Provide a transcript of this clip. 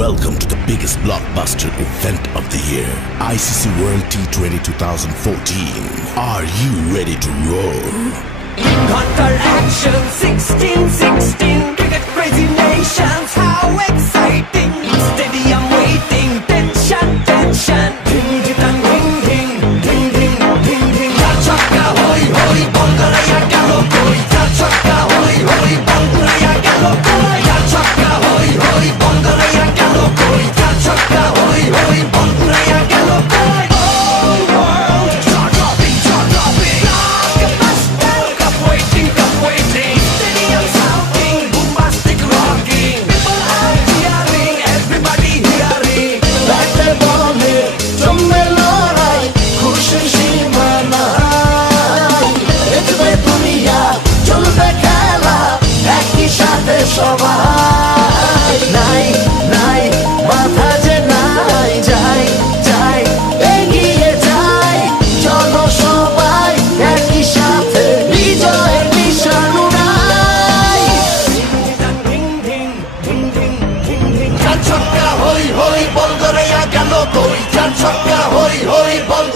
Welcome to the biggest blockbuster event of the year, ICC World T20 2014. Are you ready to roar? Hunter action 16-16, cricket crazy nations, how exciting! Stadium waiting, tension, tension. Ding ding ding ding ding ding ding ding. Chaka hoy hoy, Bangalaya galo koi. Chaka hoy hoy, Bangalaya galo koi. Chaka hoy hoy, Bangalaya galo koi. Chaka hoy hoy, Bangalaya galo koi. Oh world, dropping. Like a master, cup waiting. Stadium shouting, bombastic rocking. People are cheering, everybody hearing. ব্যাটে বলে জমে লড়াই, খুশির সীমা নাই। দেখবে দুনিয়া, চলবে খেলা, একই সাথে সবাই। নাই নাই মাথা যে নাই, যাই যাই এগিয়ে যাই। চলো সবাই একই সাথে, বিজয়ের নিশান উড়াই। Ding ding ding ding ding ding. চার ছক্কা হই হই, বল গড়াইয়া গেল কই। চার ছক্কা হই হই, বল